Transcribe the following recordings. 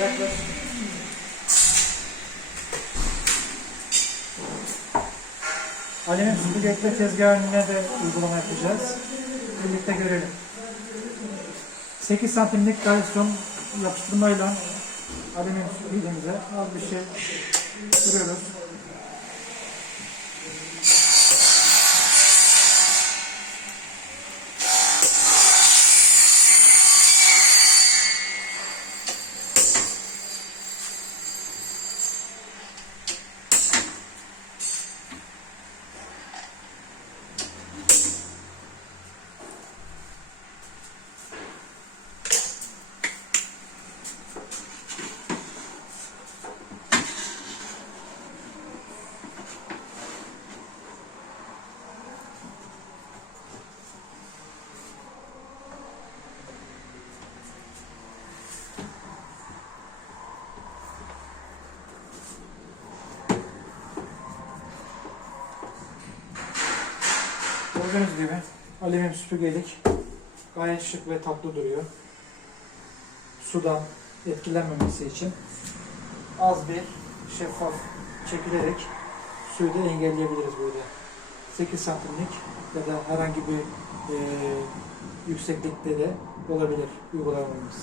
Yaklaş. Ali'nin süpürgelikle tezgahına de uygulama yapacağız. Birlikte görelim. 8 santimlik kalsiyum yapıştırmayla Ali'nin süpürgemize az bir şey sürüyoruz. Gördüğünüz gibi alüminyum süpürgelik gayet şık ve tatlı duruyor. Sudan etkilenmemesi için az bir şeffaf çekilerek suyu da engelleyebiliriz böyle. 8 santimlik ya da herhangi bir e, yükseklikte de olabilir uygulamamız.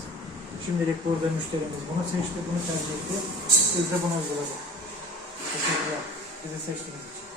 Şimdilik burada müşterimiz bunu seçti, bunu tercih etti. Biz de bunu uyguladık. Teşekkürler. Bizi seçtiğiniz için.